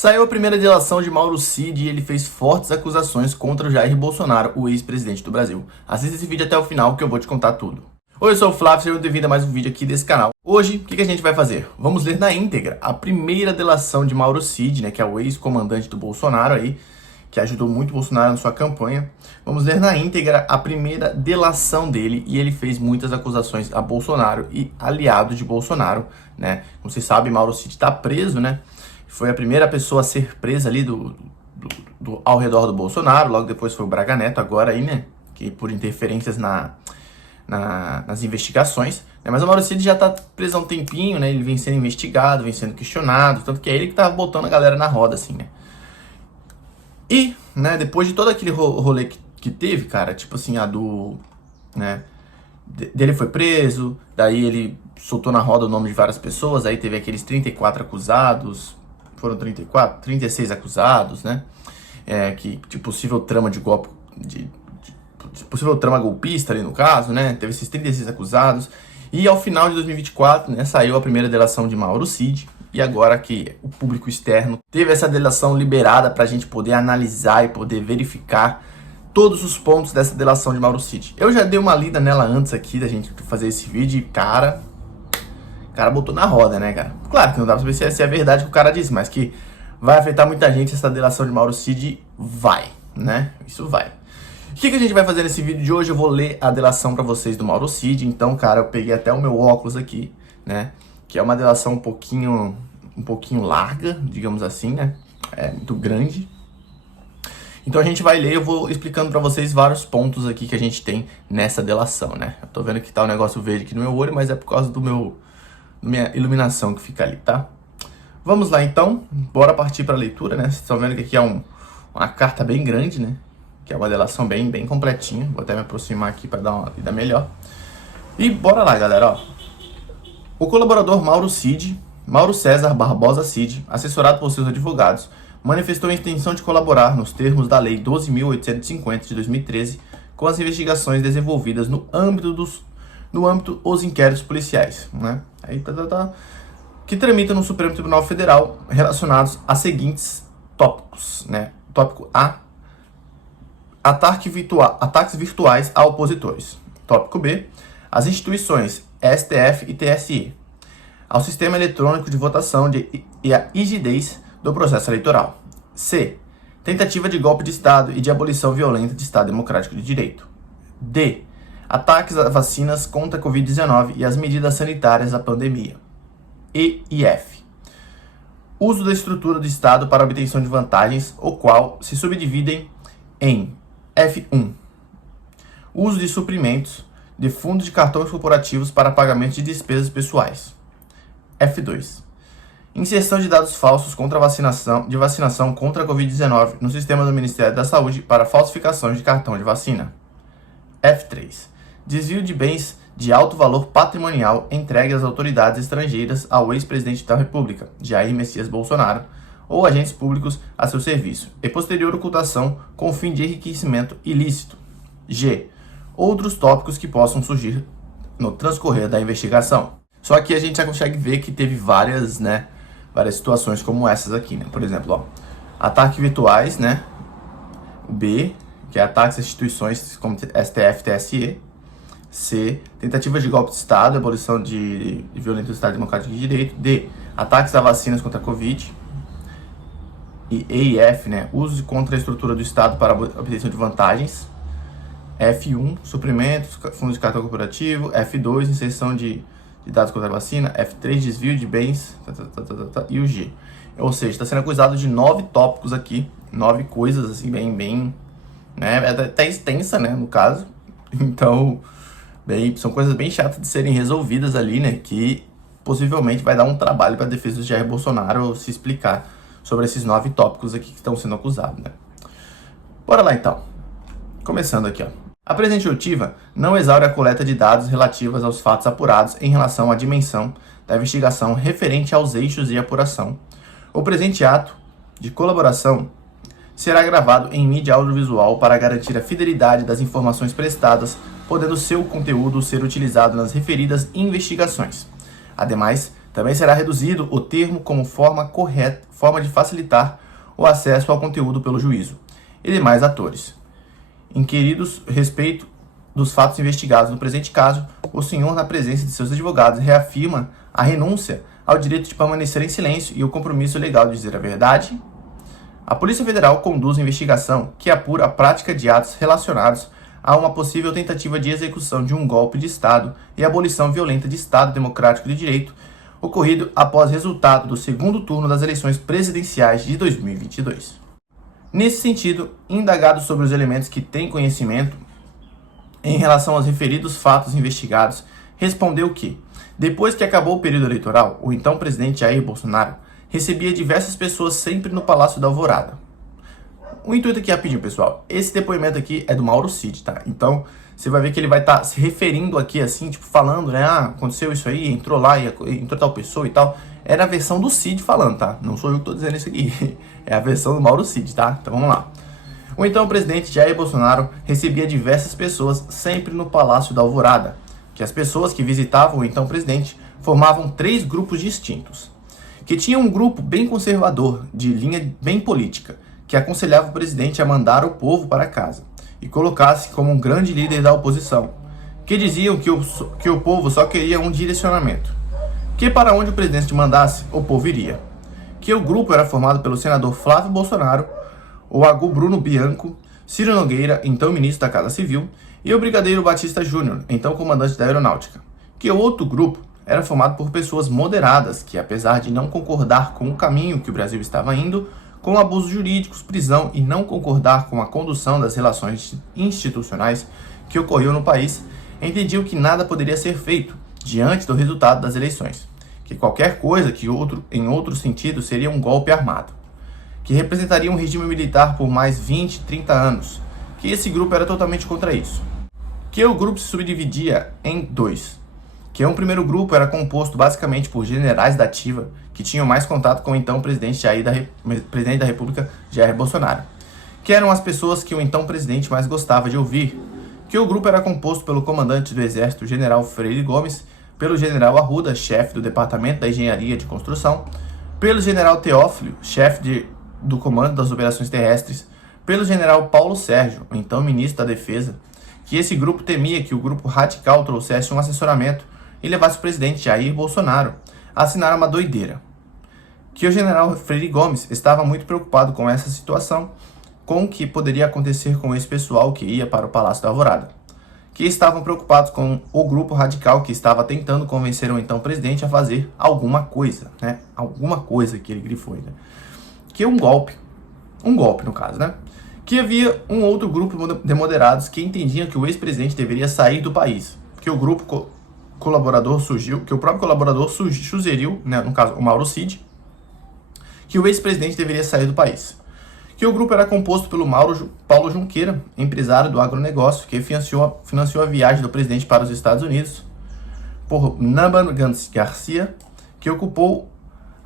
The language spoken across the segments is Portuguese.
Saiu a primeira delação de Mauro Cid e ele fez fortes acusações contra o Jair Bolsonaro, o ex-presidente do Brasil. Assista esse vídeo até o final que eu vou te contar tudo. Oi, eu sou o Flávio, seja bem-vindo a mais um vídeo aqui desse canal. Hoje, o que a gente vai fazer? Vamos ler na íntegra a primeira delação de Mauro Cid, né, que é o ex-comandante do Bolsonaro aí, que ajudou muito o Bolsonaro na sua campanha. Vamos ler na íntegra a primeira delação dele e ele fez muitas acusações a Bolsonaro e aliados de Bolsonaro, né? Como vocês sabem, Mauro Cid está preso, né? Foi a primeira pessoa a ser presa ali ao redor do Bolsonaro, logo depois foi o Braga Neto, agora aí, né? Que por interferências nas investigações, né? Mas o Mauro Cid já tá preso há um tempinho, né? Ele vem sendo investigado, vem sendo questionado, tanto que é ele que tá botando a galera na roda, assim, né? E, né, depois de todo aquele rolê que teve, cara, tipo assim, né, dele foi preso, daí ele soltou na roda o nome de várias pessoas, aí teve aqueles 34 acusados, foram 34? 36 acusados, né, de possível trama de golpe, de possível trama golpista ali no caso, né, teve esses 36 acusados, e ao final de 2024, né, saiu a primeira delação de Mauro Cid. E agora que o público externo teve essa delação liberada para a gente poder analisar e poder verificar todos os pontos dessa delação de Mauro Cid. Eu já dei uma lida nela antes aqui da gente fazer esse vídeo e, cara, o cara botou na roda, né, cara? Claro que não dá pra saber se é verdade o que o cara disse, mas que vai afetar muita gente essa delação de Mauro Cid, vai, né? Isso vai. O que a gente vai fazer nesse vídeo de hoje? Eu vou ler a delação para vocês do Mauro Cid. Então, cara, eu peguei até o meu óculos aqui, né? Que é uma delação um pouquinho larga, digamos assim, né? É muito grande. Então a gente vai ler, eu vou explicando para vocês vários pontos aqui que a gente tem nessa delação, né? Eu tô vendo que tá um negócio verde aqui no meu olho, mas é por causa da minha iluminação que fica ali, tá? Vamos lá então, bora partir para a leitura, né? Vocês estão vendo que aqui é uma carta bem grande, né? Que é uma delação bem completinha. Vou até me aproximar aqui para dar uma lida melhor. E bora lá, galera, ó. O colaborador Mauro César Barbosa Cid, assessorado por seus advogados, manifestou a intenção de colaborar nos termos da Lei 12.850 de 2013 com as investigações desenvolvidas no âmbito dos inquéritos policiais, né? Que tramitam no Supremo Tribunal Federal relacionados a seguintes tópicos, né? Tópico A, ataques virtuais a opositores. Tópico B, as instituições STF e TSE, ao sistema eletrônico de votação e a rigidez do processo eleitoral. C, tentativa de golpe de Estado e de abolição violenta de Estado Democrático de Direito. D, ataques a vacinas contra a Covid-19 e as medidas sanitárias da pandemia. E F, uso da estrutura do Estado para obtenção de vantagens, o qual se subdividem em F1, uso de suprimentos de fundos de cartões corporativos para pagamento de despesas pessoais. F2. Inserção de dados falsos contra a vacinação contra a Covid-19 no sistema do Ministério da Saúde para falsificações de cartão de vacina. F3. Desvio de bens de alto valor patrimonial entregue às autoridades estrangeiras ao ex-presidente da República, Jair Messias Bolsonaro, ou agentes públicos a seu serviço, e posterior ocultação com fim de enriquecimento ilícito. G. Outros tópicos que possam surgir no transcorrer da investigação. Só que a gente já consegue ver que teve várias situações como essas aqui, né? Por exemplo, ó, ataques virtuais, né? O B, que é ataques a instituições como STF, TSE. C, tentativa de golpe de Estado, abolição de violência do Estado Democrático de Direito. D, ataques a vacinas contra a Covid. E E F, né? Uso contra a estrutura do Estado para obtenção de vantagens. F1, suprimentos, fundos de cartão corporativo. F2, inserção de dados contra a vacina. F3, desvio de bens. E o G. Ou seja, está sendo acusado de 9 tópicos aqui. 9 coisas, assim, bem né? É até extensa, né, no caso. Então, são coisas bem chatas de serem resolvidas ali, né? Que possivelmente vai dar um trabalho para a defesa do Jair Bolsonaro se explicar sobre esses 9 tópicos aqui que estão sendo acusados, né? Bora lá, então. Começando aqui, ó. A presente oitiva não exaure a coleta de dados relativas aos fatos apurados em relação à dimensão da investigação referente aos eixos de apuração. O presente ato de colaboração será gravado em mídia audiovisual para garantir a fidelidade das informações prestadas, podendo seu conteúdo ser utilizado nas referidas investigações. Ademais, Também será reduzido o termo como forma de facilitar o acesso ao conteúdo pelo juízo e demais atores. Inquiridos respeito dos fatos investigados no presente caso, o senhor, na presença de seus advogados, reafirma a renúncia ao direito de permanecer em silêncio e o compromisso legal de dizer a verdade. A Polícia Federal conduz a investigação que apura a prática de atos relacionados a uma possível tentativa de execução de um golpe de Estado e abolição violenta de Estado Democrático de Direito, ocorrido após resultado do segundo turno das eleições presidenciais de 2022. Nesse sentido, indagado sobre os elementos que têm conhecimento em relação aos referidos fatos investigados, respondeu que, depois que acabou o período eleitoral, o então presidente Jair Bolsonaro recebia diversas pessoas sempre no Palácio da Alvorada. O intuito aqui é rapidinho, pessoal. Esse depoimento aqui é do Mauro Cid, tá? Então, você vai ver que ele vai estar se referindo aqui, assim, tipo, falando, né? Ah, aconteceu isso aí, entrou lá, entrou tal pessoa e tal. Era a versão do Cid falando, tá? Não sou eu que tô dizendo isso aqui. É a versão do Mauro Cid, tá? Então, vamos lá. O então presidente Jair Bolsonaro recebia diversas pessoas sempre no Palácio da Alvorada, que as pessoas que visitavam o então presidente formavam 3 grupos distintos, que tinha um grupo bem conservador, de linha bem política, que aconselhava o presidente a mandar o povo para casa e colocasse como um grande líder da oposição, que diziam que o povo só queria um direcionamento, que para onde o presidente mandasse, o povo iria. Que o grupo era formado pelo senador Flávio Bolsonaro, o Agu Bruno Bianco, Ciro Nogueira, então ministro da Casa Civil, e o Brigadeiro Batista Júnior, então comandante da Aeronáutica. Que o outro grupo era formado por pessoas moderadas, que apesar de não concordar com o caminho que o Brasil estava indo, com abusos jurídicos, prisão e não concordar com a condução das relações institucionais que ocorreu no país, entendiam que nada poderia ser feito diante do resultado das eleições, que qualquer coisa em outro sentido seria um golpe armado, que representaria um regime militar por mais 20, 30 anos, que esse grupo era totalmente contra isso. Que o grupo se subdividia em 2, que um primeiro grupo era composto basicamente por generais da ativa, que tinham mais contato com o então presidente da República, Jair Bolsonaro, que eram as pessoas que o então presidente mais gostava de ouvir. Que o grupo era composto pelo comandante do Exército, general Freire Gomes, pelo general Arruda, chefe do Departamento da Engenharia de Construção, pelo general Teófilo, chefe do Comando das Operações Terrestres, pelo general Paulo Sérgio, o então ministro da Defesa, que esse grupo temia que o grupo radical trouxesse um assessoramento e levasse o presidente Jair Bolsonaro a assinar uma doideira. Que o general Freire Gomes estava muito preocupado com essa situação, com o que poderia acontecer com esse pessoal que ia para o Palácio da Alvorada. Que estavam preocupados com o grupo radical que estava tentando convencer o então presidente a fazer alguma coisa, né? Alguma coisa que ele grifou, né? Que um golpe no caso, né? Que havia um outro grupo de moderados que entendiam que o ex-presidente deveria sair do país, que o grupo colaborador surgiu, que o próprio colaborador sugeriu, né, no caso o Mauro Cid, que o ex-presidente deveria sair do país. Que o grupo era composto pelo Paulo Junqueira, empresário do agronegócio, que financiou a viagem do presidente para os Estados Unidos, por Naban Garcia, que ocupou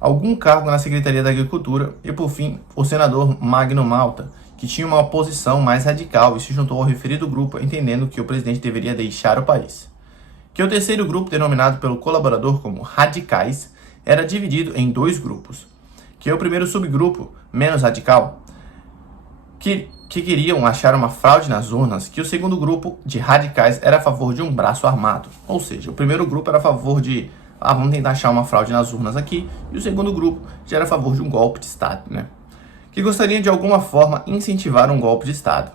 algum cargo na Secretaria da Agricultura, e por fim, o senador Magno Malta, que tinha uma oposição mais radical e se juntou ao referido grupo, entendendo que o presidente deveria deixar o país. Que o terceiro grupo, denominado pelo colaborador como radicais, era dividido em 2 grupos. Que o primeiro subgrupo, menos radical, que queriam achar uma fraude nas urnas, que o segundo grupo de radicais era a favor de um braço armado. Ou seja, o primeiro grupo era a favor de, vamos tentar achar uma fraude nas urnas aqui, e o segundo grupo já era a favor de um golpe de Estado, né? Que gostariam de alguma forma incentivar um golpe de Estado.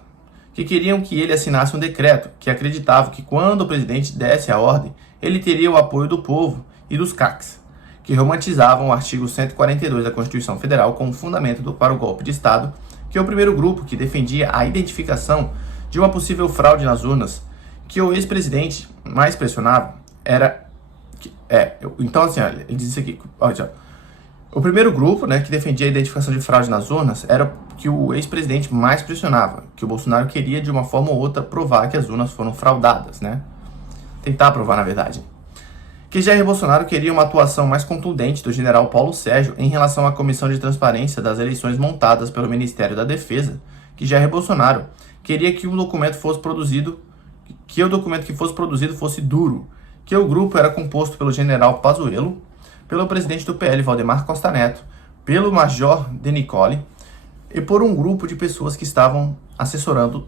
Que queriam que ele assinasse um decreto, que acreditavam que quando o presidente desse a ordem, ele teria o apoio do povo e dos CACs, que romantizavam o artigo 142 da Constituição Federal como fundamento para o golpe de Estado, que é o primeiro grupo que defendia a identificação de uma possível fraude nas urnas, que o ex-presidente mais pressionava era... Então, assim, olha, ele diz isso aqui, olha, o primeiro grupo, né, que defendia a identificação de fraude nas urnas era que o ex-presidente mais pressionava, que o Bolsonaro queria de uma forma ou outra provar que as urnas foram fraudadas, né? Tentar provar, na verdade. Que Jair Bolsonaro queria uma atuação mais contundente do general Paulo Sérgio em relação à comissão de transparência das eleições montadas pelo Ministério da Defesa, que Jair Bolsonaro queria que o documento que fosse produzido fosse duro, que o grupo era composto pelo general Pazuello, pelo presidente do PL, Valdemar Costa Neto, pelo Major Denicoli e por um grupo de pessoas que estavam assessorando,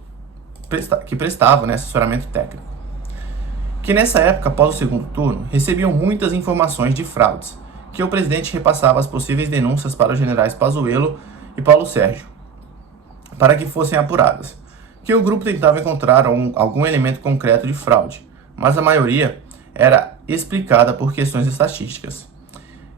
que prestavam, né, assessoramento técnico. Que nessa época, após o segundo turno, recebiam muitas informações de fraudes, que o presidente repassava as possíveis denúncias para os generais Pazuello e Paulo Sérgio, para que fossem apuradas. Que o grupo tentava encontrar algum elemento concreto de fraude, mas a maioria era explicada por questões estatísticas.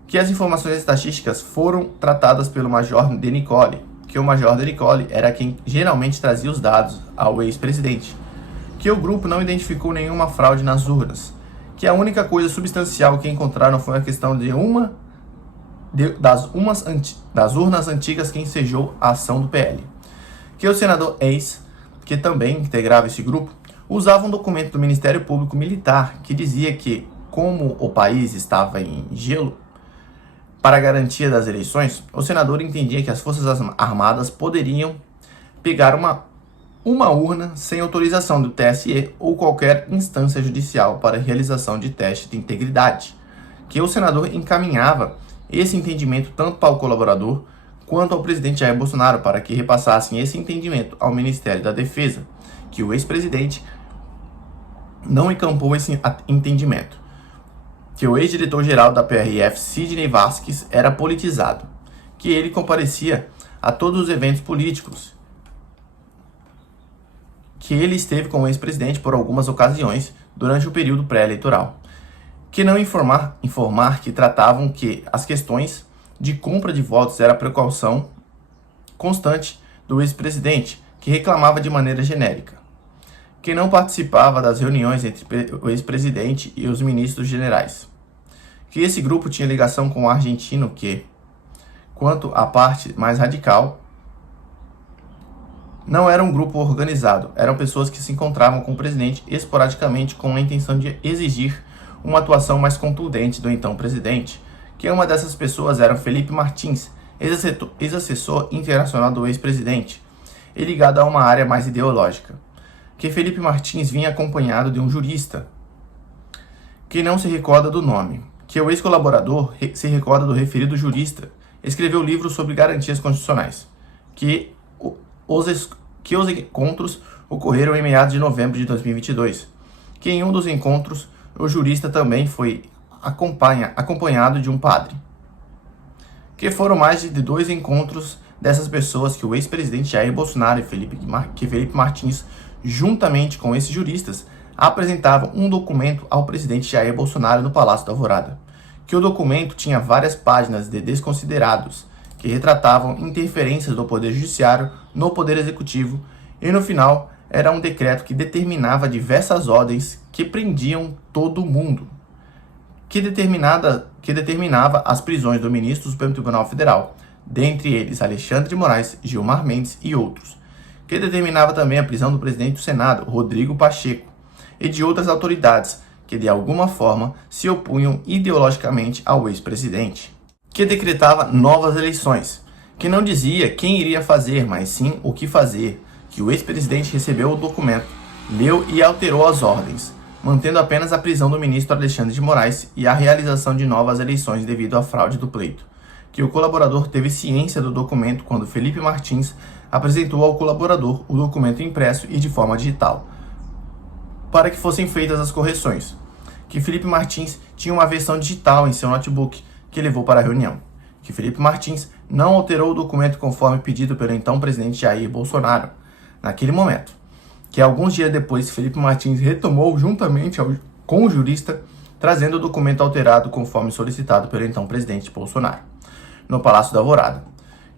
Que as informações estatísticas foram tratadas pelo Major Denicoli, que o Major Denicoli era quem geralmente trazia os dados ao ex-presidente. Que o grupo não identificou nenhuma fraude nas urnas, que a única coisa substancial que encontraram foi a questão das urnas antigas que ensejou a ação do PL. Que o senador Eis, que também integrava esse grupo, usava um documento do Ministério Público Militar que dizia que, como o país estava em gelo, para a garantia das eleições, o senador entendia que as Forças Armadas poderiam pegar uma urna sem autorização do TSE ou qualquer instância judicial para a realização de teste de integridade, que o senador encaminhava esse entendimento tanto para o colaborador quanto ao presidente Jair Bolsonaro para que repassassem esse entendimento ao Ministério da Defesa, que o ex-presidente não encampou esse entendimento, que o ex-diretor-geral da PRF, Sidney Vasquez, era politizado, que ele comparecia a todos os eventos políticos, que ele esteve com o ex-presidente por algumas ocasiões durante o período pré-eleitoral, que não informar que tratavam que as questões de compra de votos era precaução constante do ex-presidente, que reclamava de maneira genérica, que não participava das reuniões entre o ex-presidente e os ministros generais, que esse grupo tinha ligação com o argentino que, quanto à parte mais radical, não era um grupo organizado, eram pessoas que se encontravam com o presidente esporadicamente com a intenção de exigir uma atuação mais contundente do então presidente, que uma dessas pessoas era Felipe Martins, ex-assessor internacional do ex-presidente, e ligado a uma área mais ideológica. Que Felipe Martins vinha acompanhado de um jurista, que não se recorda do nome, que o ex-colaborador se recorda do referido jurista, escreveu livros sobre garantias constitucionais, que os encontros ocorreram em meados de novembro de 2022, que em um dos encontros o jurista também foi acompanhado de um padre, que foram mais de 2 encontros dessas pessoas que o ex-presidente Jair Bolsonaro e Felipe Martins, juntamente com esses juristas, apresentavam um documento ao presidente Jair Bolsonaro no Palácio da Alvorada, que o documento tinha várias páginas de desconsiderados, que retratavam interferências do Poder Judiciário no Poder Executivo, e no final era um decreto que determinava diversas ordens que prendiam todo mundo, que determinava as prisões do ministro do Supremo Tribunal Federal, dentre eles Alexandre de Moraes, Gilmar Mendes e outros, que determinava também a prisão do presidente do Senado, Rodrigo Pacheco, e de outras autoridades que de alguma forma se opunham ideologicamente ao ex-presidente, que decretava novas eleições, que não dizia quem iria fazer, mas sim o que fazer, que o ex-presidente recebeu o documento, leu e alterou as ordens, mantendo apenas a prisão do ministro Alexandre de Moraes e a realização de novas eleições devido à fraude do pleito, que o colaborador teve ciência do documento quando Felipe Martins apresentou ao colaborador o documento impresso e de forma digital, para que fossem feitas as correções, que Felipe Martins tinha uma versão digital em seu notebook, que levou para a reunião, que Felipe Martins não alterou o documento conforme pedido pelo então presidente Jair Bolsonaro, naquele momento, que alguns dias depois Felipe Martins retomou juntamente com o jurista, trazendo o documento alterado conforme solicitado pelo então presidente Bolsonaro, no Palácio da Alvorada,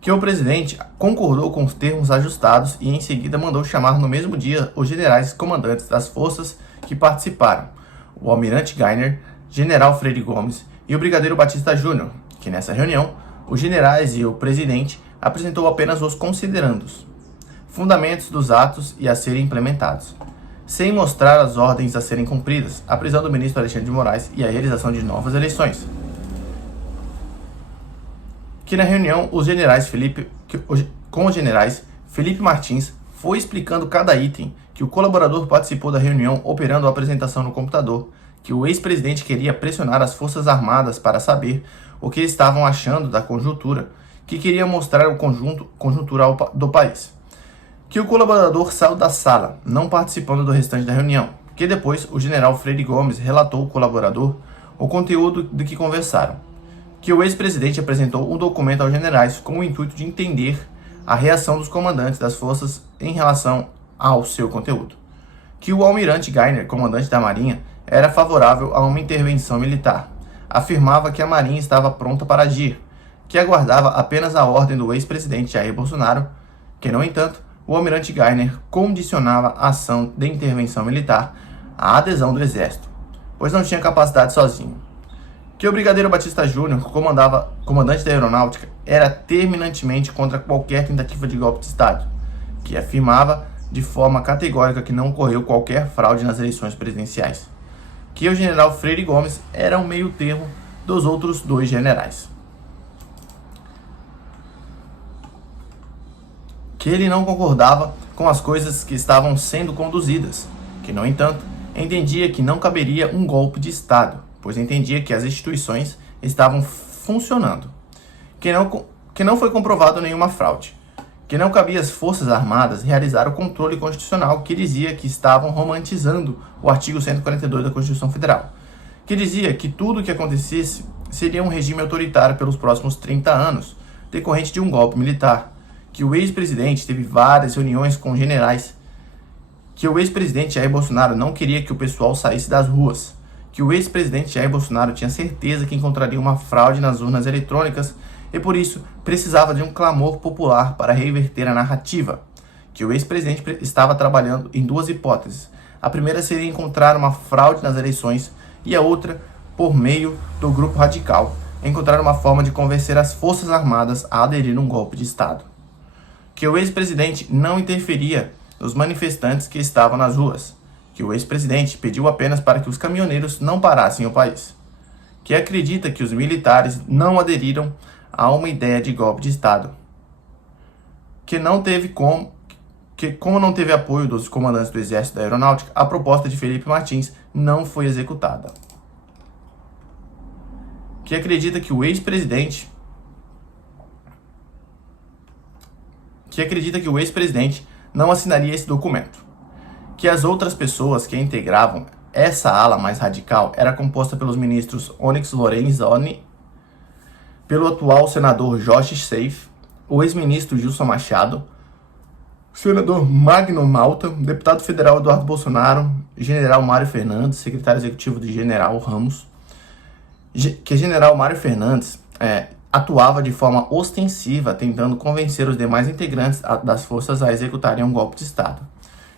que o presidente concordou com os termos ajustados e em seguida mandou chamar no mesmo dia os generais comandantes das forças que participaram, o almirante Geithner, general Freire Gomes e o brigadeiro Batista Júnior, que nessa reunião, os generais e o presidente apresentou apenas os considerandos, fundamentos dos atos e a serem implementados, sem mostrar as ordens a serem cumpridas, a prisão do ministro Alexandre de Moraes e a realização de novas eleições. Que na reunião, com os generais, Felipe Martins foi explicando cada item, que o colaborador participou da reunião operando a apresentação no computador, que o ex-presidente queria pressionar as Forças Armadas para saber o que estavam achando da conjuntura, que queria mostrar o conjuntural do país. Que o colaborador saiu da sala, não participando do restante da reunião, que depois o general Freire Gomes relatou ao colaborador o conteúdo do que conversaram. Que o ex-presidente apresentou um documento aos generais com o intuito de entender a reação dos comandantes das forças em relação ao seu conteúdo. Que o almirante Geithner, comandante da Marinha, era favorável a uma intervenção militar. Afirmava que a Marinha estava pronta para agir, que aguardava apenas a ordem do ex-presidente Jair Bolsonaro, que, no entanto, o almirante Geithner condicionava a ação de intervenção militar à adesão do Exército, pois não tinha capacidade sozinho. Que o brigadeiro Batista Júnior, comandante da Aeronáutica, era terminantemente contra qualquer tentativa de golpe de Estado, que afirmava de forma categórica que não ocorreu qualquer fraude nas eleições presidenciais. Que o general Freire Gomes era o meio termo dos outros dois generais. Que ele não concordava com as coisas que estavam sendo conduzidas, que, no entanto, entendia que não caberia um golpe de Estado, pois entendia que as instituições estavam funcionando, que não foi comprovado nenhuma fraude, que não cabia às Forças Armadas realizar o controle constitucional, que dizia que estavam romantizando o artigo 142 da Constituição Federal, que dizia que tudo o que acontecesse seria um regime autoritário pelos próximos 30 anos, decorrente de um golpe militar, que o ex-presidente teve várias reuniões com generais, que o ex-presidente Jair Bolsonaro não queria que o pessoal saísse das ruas, que o ex-presidente Jair Bolsonaro tinha certeza que encontraria uma fraude nas urnas eletrônicas e, por isso, precisava de um clamor popular para reverter a narrativa, que o ex-presidente estava trabalhando em duas hipóteses. A primeira seria encontrar uma fraude nas eleições e a outra, por meio do grupo radical, encontrar uma forma de convencer as Forças Armadas a aderir a um golpe de Estado. Que o ex-presidente não interferia nos manifestantes que estavam nas ruas, que o ex-presidente pediu apenas para que os caminhoneiros não parassem o país, que acredita que os militares não aderiram a uma ideia de golpe de Estado, que como não teve apoio dos comandantes do Exército e da Aeronáutica, a proposta de Felipe Martins não foi executada, que acredita que o ex-presidente não assinaria esse documento, que as outras pessoas que integravam essa ala mais radical era composta pelos ministros Onyx Lorenzoni, pelo atual senador Jorge Seif, o ex-ministro Gilson Machado, o senador Magno Malta, deputado federal Eduardo Bolsonaro, general Mário Fernandes, secretário executivo de General Ramos, que general Mário Fernandes atuava de forma ostensiva, tentando convencer os demais integrantes das forças a executarem um golpe de Estado,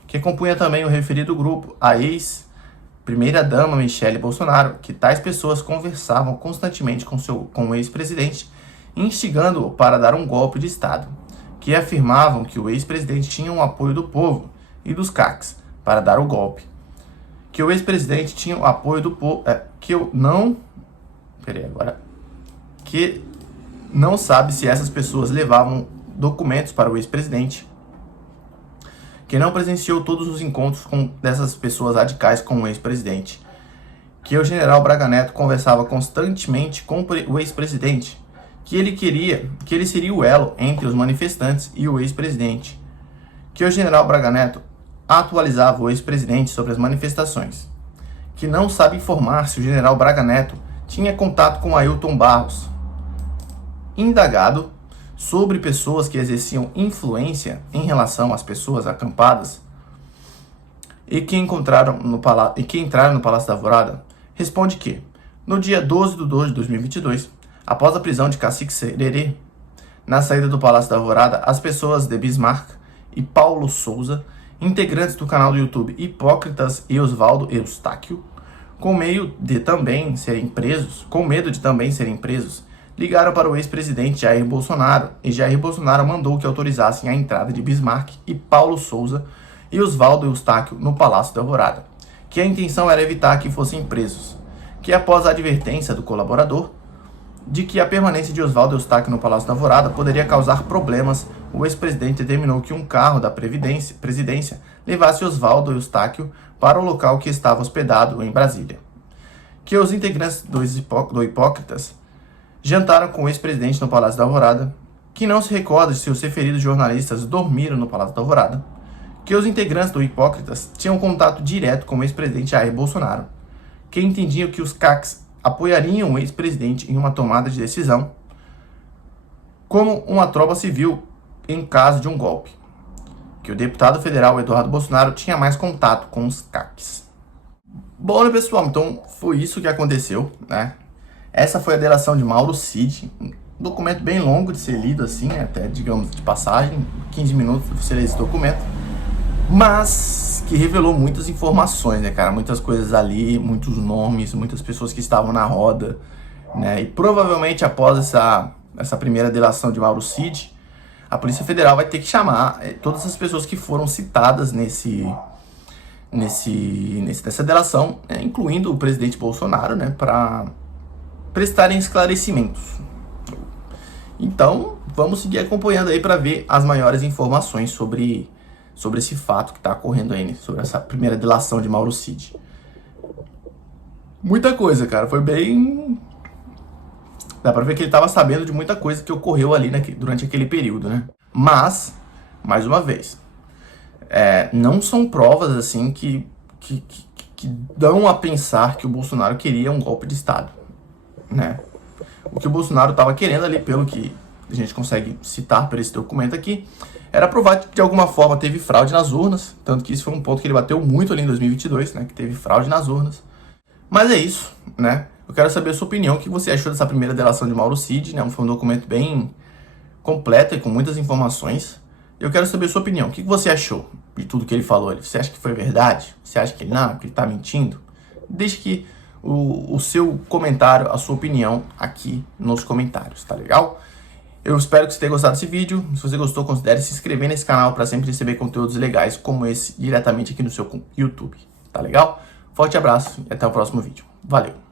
que compunha também o referido grupo a ex-primeira-dama Michele Bolsonaro, que tais pessoas conversavam constantemente com o ex-presidente, instigando-o para dar um golpe de Estado, que afirmavam que o ex-presidente tinha o apoio do povo e dos CACs para dar o golpe, que o ex-presidente tinha o apoio do povo, que não sabe se essas pessoas levavam documentos para o ex-presidente, que não presenciou todos os encontros dessas pessoas radicais com o ex-presidente, que o general Braga Neto conversava constantemente com o ex-presidente, que ele seria o elo entre os manifestantes e o ex-presidente, que o general Braga Neto atualizava o ex-presidente sobre as manifestações, que não sabe informar se o general Braga Neto tinha contato com Ailton Barros, indagado sobre pessoas que exerciam influência em relação às pessoas acampadas e que entraram no Palácio da Alvorada, responde que, no dia 12 de 2 de 2022, após a prisão de Cacique Sererê, na saída do Palácio da Alvorada, as pessoas de Bismarck e Paulo Souza, integrantes do canal do YouTube Hipócritas e Oswaldo Eustáquio, com medo de também serem presos, ligaram para o ex-presidente Jair Bolsonaro, e Jair Bolsonaro mandou que autorizassem a entrada de Bismarck e Paulo Souza e Oswaldo Eustáquio no Palácio da Alvorada, que a intenção era evitar que fossem presos, que após a advertência do colaborador de que a permanência de Oswaldo Eustáquio no Palácio da Alvorada poderia causar problemas, o ex-presidente determinou que um carro da presidência levasse Oswaldo Eustáquio para o local que estava hospedado em Brasília. que os integrantes do Hipócritas jantaram com o ex-presidente no Palácio da Alvorada, que não se recorda se os referidos jornalistas dormiram no Palácio da Alvorada, que os integrantes do Hipócritas tinham contato direto com o ex-presidente Jair Bolsonaro, que entendiam que os CACs apoiariam o ex-presidente em uma tomada de decisão, como uma tropa civil em caso de um golpe, que o deputado federal Eduardo Bolsonaro tinha mais contato com os CACs. Bom, né, pessoal? Então foi isso que aconteceu, né? Essa foi a delação de Mauro Cid, um documento bem longo de ser lido assim, até, digamos, de passagem, 15 minutos pra você ler esse documento, mas que revelou muitas informações, né, cara? Muitas coisas ali, muitos nomes, muitas pessoas que estavam na roda, né? E provavelmente após essa primeira delação de Mauro Cid, a Polícia Federal vai ter que chamar todas as pessoas que foram citadas nessa delação, incluindo o presidente Bolsonaro, né, para prestarem esclarecimentos. Então, vamos seguir acompanhando aí para ver as maiores informações sobre esse fato que está ocorrendo aí, né, sobre essa primeira delação de Mauro Cid. Muita coisa, cara, foi bem... Dá pra ver que ele estava sabendo de muita coisa que ocorreu ali durante aquele período, né? Mas, mais uma vez, não são provas assim que dão a pensar que o Bolsonaro queria um golpe de Estado, né? O que o Bolsonaro estava querendo ali, pelo que a gente consegue citar por esse documento aqui, era provar que de alguma forma teve fraude nas urnas, tanto que isso foi um ponto que ele bateu muito ali em 2022, né? Que teve fraude nas urnas. Mas é isso, né? Eu quero saber a sua opinião, o que você achou dessa primeira delação de Mauro Cid, né? Foi um documento bem completo e com muitas informações. Eu quero saber a sua opinião, o que você achou de tudo que ele falou ali? Você acha que foi verdade? Você acha que ele não, que ele tá mentindo? Deixe aqui o seu comentário, a sua opinião aqui nos comentários, tá legal? Eu espero que você tenha gostado desse vídeo. Se você gostou, considere se inscrever nesse canal para sempre receber conteúdos legais como esse diretamente aqui no seu YouTube, tá legal? Forte abraço e até o próximo vídeo. Valeu!